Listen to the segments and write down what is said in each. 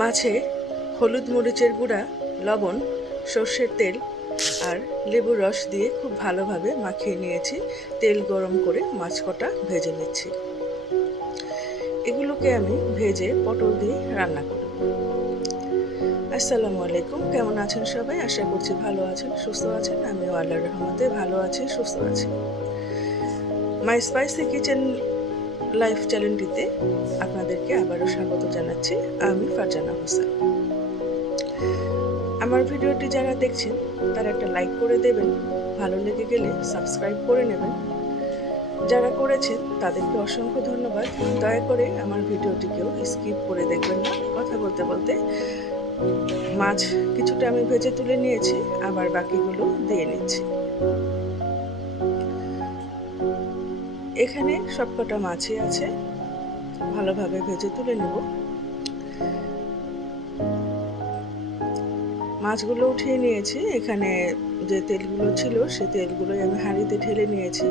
মাছে হলুদ মরিচের গুঁড়া, লবণ, সর্ষের তেল আর লেবুর রস দিয়ে খুব ভালোভাবে মাখিয়ে নিয়েছি। তেল গরম করে মাছ কটা ভেজে নিচ্ছি। এগুলোকে আমি ভেজে পটল দিয়ে রান্না করব। আসসালামু আলাইকুম, কেমন আছেন সবাই? আশা করছি ভালো আছেন, সুস্থ আছেন। আমিও আল্লাহর রহমতে ভালো আছি, সুস্থ আছি। মাই স্পাইসি কিচেন লাইফ চ্যানেলটিতে আপনাদেরকে আবারও স্বাগত জানাচ্ছি। আমি ফারজানা হোসেন। আমার ভিডিওটি যারা দেখছেন তারা একটা লাইক করে দেবেন, ভালো লেগে গেলে সাবস্ক্রাইব করে নেবেন। যারা করেছেন তাদেরকে অসংখ্য ধন্যবাদ। দয়া করে আমার ভিডিওটিকেও স্কিপ করে দেখবেন না। কথা বলতে বলতে মাছ কিছুটা আমি ভেজে তুলে নিয়েছি, আবার বাকিগুলো দিয়ে নিচ্ছি। এখানে সবকটা মাছই আছে, ভালোভাবে ভেজে তুলে নেব। মাছগুলো উঠিয়ে নিয়েছি। এখানে যে তেলগুলো ছিল সে তেলগুলোই আমি হাঁড়িতে ঢেলে নিয়েছি।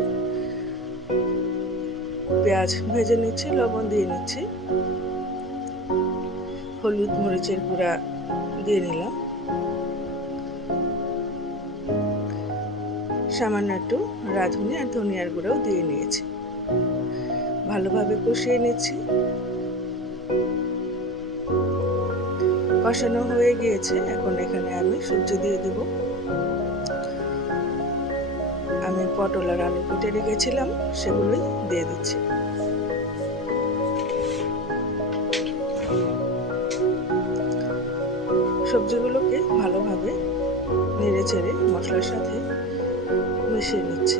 পেঁয়াজ ভেজে নিচ্ছি, লবণ দিয়ে নিচ্ছি, হলুদ মরিচের গুঁড়া দিয়ে নিলাম, সামান্য একটু রাঁধুনি আর ধনিয়ার গুঁড়াও দিয়ে নিয়েছি। ভালোভাবে কষিয়ে নিচ্ছি। কষানো হয়ে গিয়েছে, এখন এখানে আমি সবজি দিয়ে দেব। আমি পটল আর আলু কেটে রেখেছিলাম, সেগুলোই দিয়ে দিচ্ছি। সবজিগুলোকে ভালোভাবে নেড়ে চেড়ে মশলার সাথে মিশিয়ে নিচ্ছি।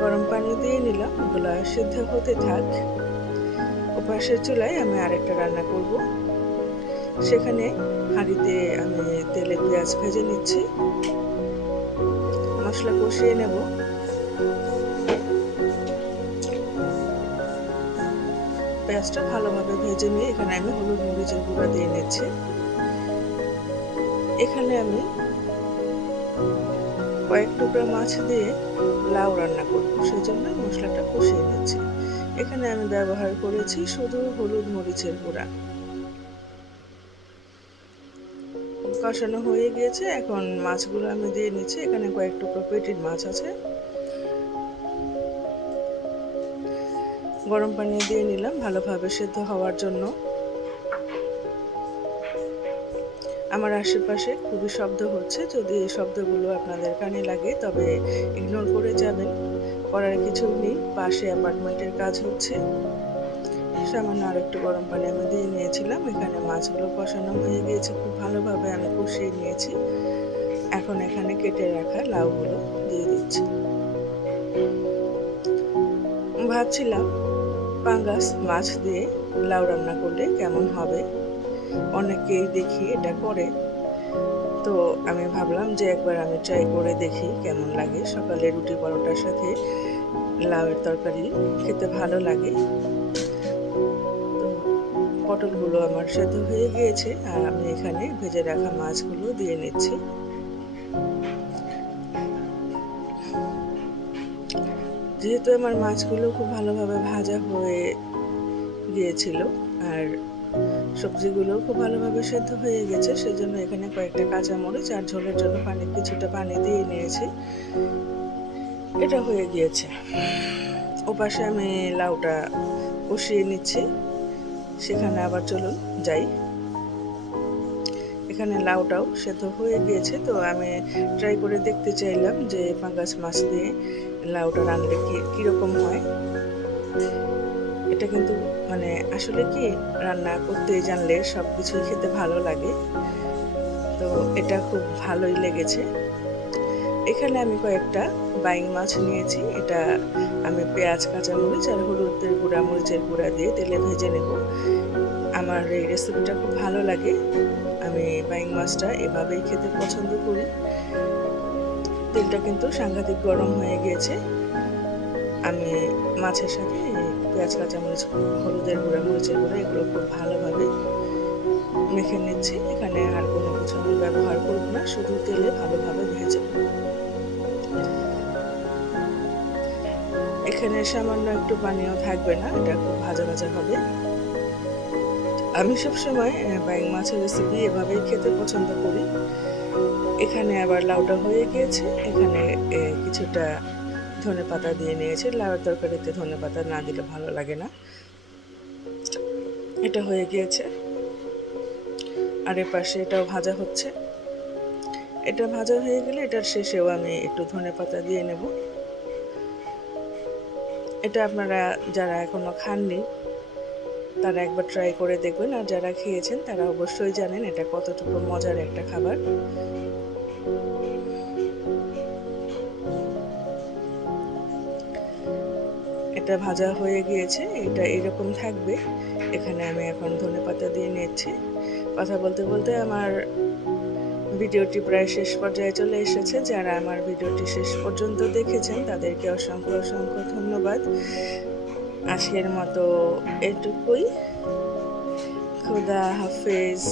গরম পানি দিয়ে নিলাম, ওগুলা সিদ্ধ হতে থাক। ওপাশের চুলায় আমি আরেকটা রান্না করব। সেখানে হাঁড়িতে আমি তেলে পেঁয়াজ ভেজে নিচ্ছি, মশলা কষিয়ে নেব। পেঁয়াজটা ভালোভাবে ভেজে নিয়ে এখানে আমি হলুদ মরিচের গুঁড়া দিয়ে নিচ্ছি। এখানে আমি কয়েক টুকরা মাছ দিয়ে লাউ রান্না করব, সেই জন্য মশলাটা কষিয়ে নিচ্ছি। এখানে আমি ব্যবহার করেছি শুধু হলুদ মরিচের গুঁড়া। কষানো হয়ে গিয়েছে, এখন মাছগুলো আমি দিয়ে নিচ্ছি। এখানে কয়েক টুকরো পেটির মাছ আছে। গরম পানি দিয়ে নিলাম ভালোভাবে সেদ্ধ হওয়ার জন্য। আমার আশেপাশে খুবই শব্দ হচ্ছে, যদি এই শব্দগুলো আপনাদের কানে লাগে তবে ইগনোর করে যাবেন, করার কিছু নেই। পাশে অ্যাপার্টমেন্টের কাজ হচ্ছে। সামান্য আর একটু গরম পানি আমি দিয়ে নিয়েছিলাম। এখানে মাছগুলো কষানো হয়ে গিয়েছে, খুব ভালোভাবে আমি কষিয়ে নিয়েছি। এখন এখানে কেটে রাখা লাউগুলো দিয়ে দিচ্ছি। ভাবছিলাম পাঙ্গাস মাছ দিয়ে লাউ রান্না করলে কেমন হবে, অনেকেই দেখি এটা করে, তো আমি ভাবলাম যে একবার আমি ট্রাই করে দেখি কেমন লাগে। সকালে রুটি পরোটার সাথে লাউয়ের তরকারি খেতে ভালো লাগে। তো পটলগুলো আমার সেদ্ধ হয়ে গিয়েছে, আর আমি এখানে ভেজে রাখা মাছগুলো দিয়ে নিচ্ছি। যেহেতু আমার মাছগুলো খুব ভালোভাবে ভাজা হয়ে গিয়েছিল আর সবজিগুলো খুব ভালোভাবে সেদ্ধ হয়ে গেছে, সেজন্য এখানে কয়েকটা কাঁচামরিচ আর ঝোলের জন্য কিছুটা পানি দিয়ে নিয়েছি। এটা হয়ে গিয়েছে। ওপাশে আমি লাউটা কষিয়ে নিচ্ছি। সেখানে আবার চলুন যাই। এখানে লাউটাও সেদ্ধ হয়ে গিয়েছে, তো আমি ট্রাই করে দেখতে চাইলাম যে পাঙ্গাস মাছ দিয়ে লাউটা রান্নলে কীরকম হয়। এটা কিন্তু আসলে কি, রান্না করতে জানলে সব কিছুই খেতে ভালো লাগে, তো এটা খুব ভালোই লেগেছে। এখানে আমি কয়েকটা বাইং মাছ নিয়েছি। এটা আমি পেঁয়াজ, কাঁচামরিচ আর হলুদের গুঁড়া, মরিচের গুঁড়া দিয়ে তেলে ভেজে নেব। আমার এই রেসিপিটা খুব ভালো লাগে। আমি বাইং মাছটা এভাবেই খেতে পছন্দ করি। তেলটা কিন্তু সাংঘাতিক গরম হয়ে গিয়েছে। আমি মাছের সাথে পেঁয়াজ, কাঁচামরিচ, হলুদের গুঁড়া, মরিচের গুঁড়া এগুলো খুব ভালোভাবে মেখে নিচ্ছি। এখানে আর কোনো কিছু আমি ব্যবহার করব না, শুধু তেলে ভালোভাবে ভেজে। এখানে সামান্য একটু পানিও থাকবে না, এটা খুব ভাজা ভাজা হবে। আমি সবসময় বাইং মাছের রেসিপি এভাবেই খেতে পছন্দ করি। এখানে আবার লাউটা হয়ে গিয়েছে। এখানে কিছুটা ধনেপাতা দিয়ে নিয়েছি। লাউয়ের তরকারিতে ধনেপাতা না দিলে ভালো লাগে না। এটা হয়ে গিয়েছে। আর এপাশে এটাও ভাজা হচ্ছে। এটা ভাজা হয়ে গেলে এটার শেষেও আমি একটু ধনেপাতা দিয়ে নেব। এটা আপনারা যারা এখনো খাননি তারা একবার ট্রাই করে দেখবেন, আর যারা খেয়েছেন তারা অবশ্যই জানেন এটা কতটুকু মজার একটা খাবার। এটা ভাজা হয়ে গিয়েছে, এটা এরকম থাকবে। এখানে আমি এখন ধনেপাতা দিয়ে নিচ্ছি। কথা বলতে বলতে আমার ভিডিওটি প্রায় শেষ পর্যায়ে চলে এসেছে। যারা আমার ভিডিওটি শেষ পর্যন্ত দেখেছেন তাদেরকে অসংখ্য অসংখ্য ধন্যবাদ। আজকের মতো এটুকুই। খোদা হাফেজ।